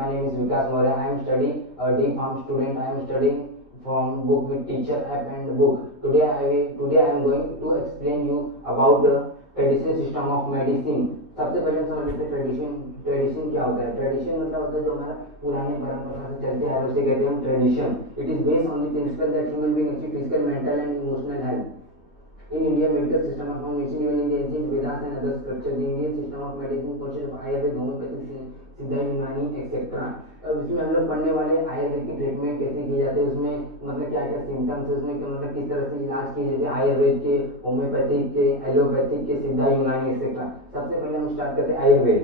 my name is Vikas Maurya. I am studying D Farm student. I am studying from book with teacher app and book. Today I am going to explain you about traditional system of medicine. सबसे पहले हम समझ लेते हैं tradition क्या होता है। Tradition मतलब होता है जो हमारा पुराने परंपरा से चलते आ रहा है उसे कहते हैं हम tradition. It is based on the principal that human being achieve physical mental and emotional health. In India, medical system are found medicine even in the ancient Vedas and other scriptures. The Indian system of medicine consists of Ayurveda, homeopathy, सिद्धा यूनानी etcetera. अब इसमें हम लोग पढ़ने वाले आयुर्वेद की treatment कैसे की जाती है, उसमें मतलब क्या क्या सिम्टम्स है, उसमें मतलब किस तरह से इलाज किए जाते हैं आयुर्वेद के, होम्योपैथिक के, एलोपैथिक के, सिद्धा यूनानी एक्सेट्रा। सबसे पहले हम स्टार्ट करते हैं Ayurveda.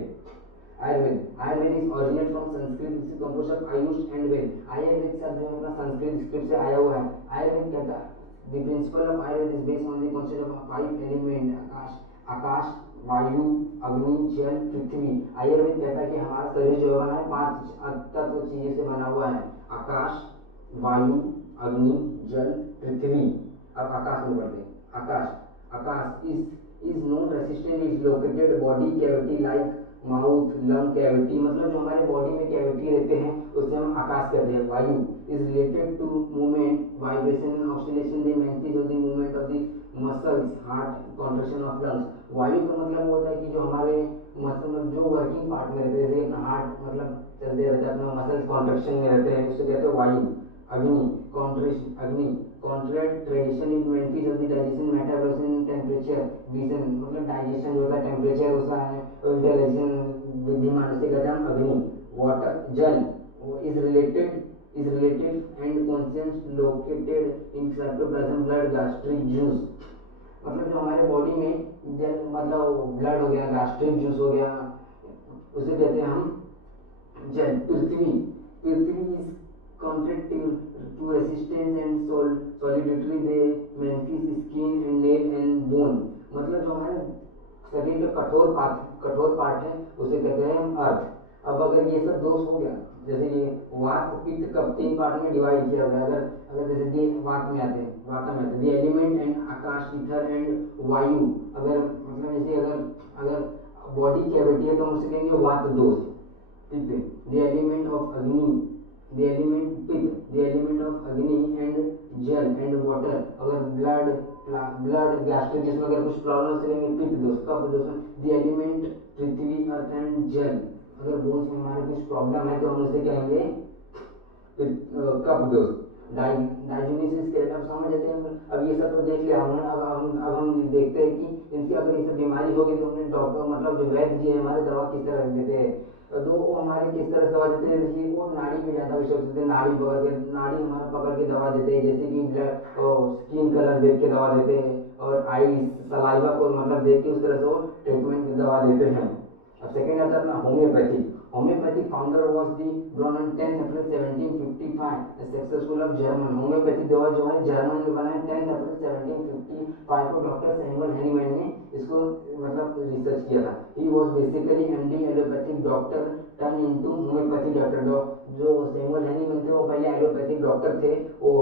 Ayurveda is originate from Sanskrit, is compose of Ayush and Veda. Ayurveda शब्द जो है अपना संस्कृत स्क्रिप्ट से आया हुआ है। आयुर्वेद कहता है the principle of Ayurveda is based on the concept of 5 element akash vayu agni जल पृथ्वी। आयुर्वेद कहता है कि हमारा शरीर जो है बना है 5 तत्व चीजें से बना हुआ है, आकाश वायु अग्नि जल पृथ्वी। अब आकाश में बढ़ते हैं। Akash is non resistant, is located body cavity like mouth lung cavity, मतलब जो हमारे बॉडी में कैविटी रहते हैं उसे हम आकाश कहते हैं। Vayu is related to movement vibration and oscillation the maintains of the movement of the muscles heart contraction of lungs. वायु का मतलब वो होता है कि जो हमारे मसल जो वर्किंग पार्ट में रहते हैं, जैसे कि अपना हार्ट मतलब चलते रहता है, अपना मसल्स कॉन्ट्रेक्शन में रहते हैं, उससे कहते हैं वायु। अग्नि contract tradition it mantis of the digestion metabolism temperature vision, मतलब डाइजेशन जो होता है टेम्परेचर उसका है, इंटेलिजेंस बुद्धिमान, उसे कहते हैं हम अग्नि। वाटर जल is related and conscience located in cytoplasm blood gastric juice, मतलब जो हमारे बॉडी में जल मतलब ब्लड हो गया, गास्ट्रिक जूस हो गया, उसे कहते हैं हम जल। Prithvi is contract to resistance and solidity they manifest skin and nail and bone, मतलब जो हमारे शरीर का कठोर पार्ट है उसे कहते हैं हम अर्थ। अब अगर ये सब दोष हो गया, जैसे कि वात पित्त कफ 3 पार्ट में डिवाइड किया गया, अगर अगर जैसे वात में आते हैं the element and Akash ether and वायु। अगर मतलब जैसे अगर बॉडी कैविटी है तो हम उसे कहेंगे वात दोष। पित्त द एलिमेंट ऑफ अग्नि द एलिमेंट ऑफ अग्नि एंड जल एंड वाटर। अगर ब्लड गैस्ट्रिक जिसमें अगर कुछ प्रॉब्लम है कहेंगे पित्त दोष। कफ दोष में the element Prithvi earth and जल। अगर बोन्स में हमारे कुछ प्रॉब्लम है तो हम उसे कहेंगे कफ दोष। डाइजोनिसिस के अब समझ जाते हैं। अब ये सब तो देख लिया हमने, अब हम देखते हैं कि इनकी अगर ये सब बीमारी होगी तो हमने डॉक्टर मतलब जो वैद्य जी है हमारे दवा किस तरह से देते हैं, तो वो हमारे किस तरह से दवा देते हैं। देखिए वो नाड़ी पे ज़्यादा विश्वास देते हैं, नाड़ी हमारा पकड़ के दवा देते हैं, जैसे कि ब्लड स्किन कलर देख के दवा देते हैं, और आई सलाइवा को मतलब देख के उस तरह से वो ट्रीटमेंट दवा देते हैं। अब सेकेंड आता है अपना homeopathic founder was the born on 10 April 1755 successful of German. Homeopathic दवा जो है जर्मन में बना है 10 अप्रैल 1755 को डॉक्टर सैमुअल हैनीमैन ने इसको मतलब रिसर्च किया था। He was basically MD allopathic doctor turn into homeopathic doctor. जो सैमुअल हैनीमैन थे वो पहले एलोपैथिक डॉक्टर थे, वो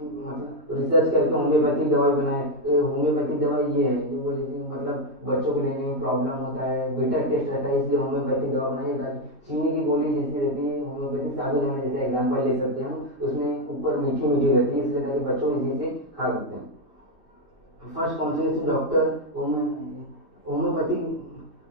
मतलब रिसर्च करके होम्योपैथिक दवाई बनाए। होम्योपैथिक दवाई ये है जो वो जैसे मतलब बच्चों को लेने में प्रॉब्लम होता है, बिटर टेस्ट रहता है, इसलिए होम्योपैथिक दवा बनाई होता है। चीनी की गोली जैसी रहती है, होम्योपैथिक साबूदाना जैसे एग्जांपल ले सकते हैं हम, उसमें ऊपर मीठी मीठी रहती है, इसलिए ताकि बच्चों इसी से खा सकते हैं। First constellation doctor homeopathic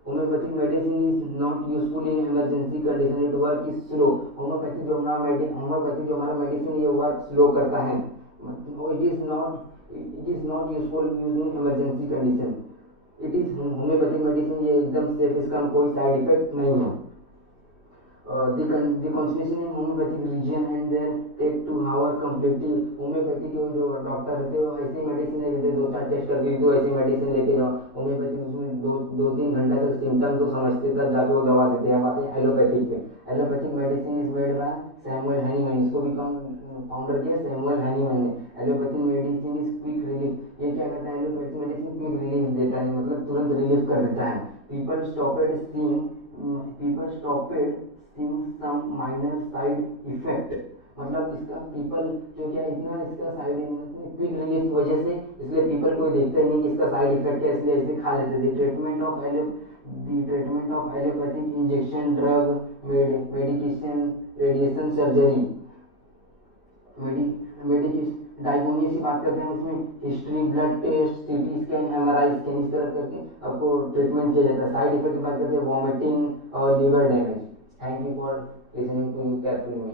homeopathic medicine is not useful in emergency condition, it work is slow. Homeopathic जो हमारा मेडिसिन ये वर्क स्लो करता है। It is not useful use in emergency condition. It is homeopathic medicine ये एकदम safe, इसका कोई side effect नहीं है। the consultation in homeopathic region and then take 2 hour completely। Homeopathy के जो डॉक्टर रहते हैं वो ऐसी मेडिसिन नहीं देते 2-4 टेस्ट करके तो ऐसी मेडिसिन लेके जाओ। होम्योपैथिक उसमें 2-3 घंटा तक सिम्टम तो समझते तब जाके वो दवा देते हैं। अब आते हैं एलोपैथिक पे। Allopathic medicine is made by Samuel Hahnemann, इसको भी कौन फाउंडर किया, सैमुअल हैनीमैन ने। Allopathic medicine is quick relief, ये क्या करता है एलोपैथिक मेडिसिन क्विक रिलीफ देता है, मतलब तुरंत रिलीफ कर देता है। People stopped seeing some minor side effect, मतलब इसका पीपल जो क्या इतना इसका साइड क्विक रिलीफ की वजह से इसलिए पीपल कोई देखता ही नहीं कि इसका साइड इफेक्ट है, इसलिए ऐसे खा लेते थे। Treatment of the treatment of allopathic injection, drug, medication, radiation, surgery. Medication diagnosis की बात करते हैं हम इसमें history, blood test, CT scan, MRI scan, इस तरह करके आपको ट्रीटमेंट किया जाता है। साइड इफेक्ट की बात करते हैं वॉमिटिंग और liver damage. Thank you for listening to you carefully me.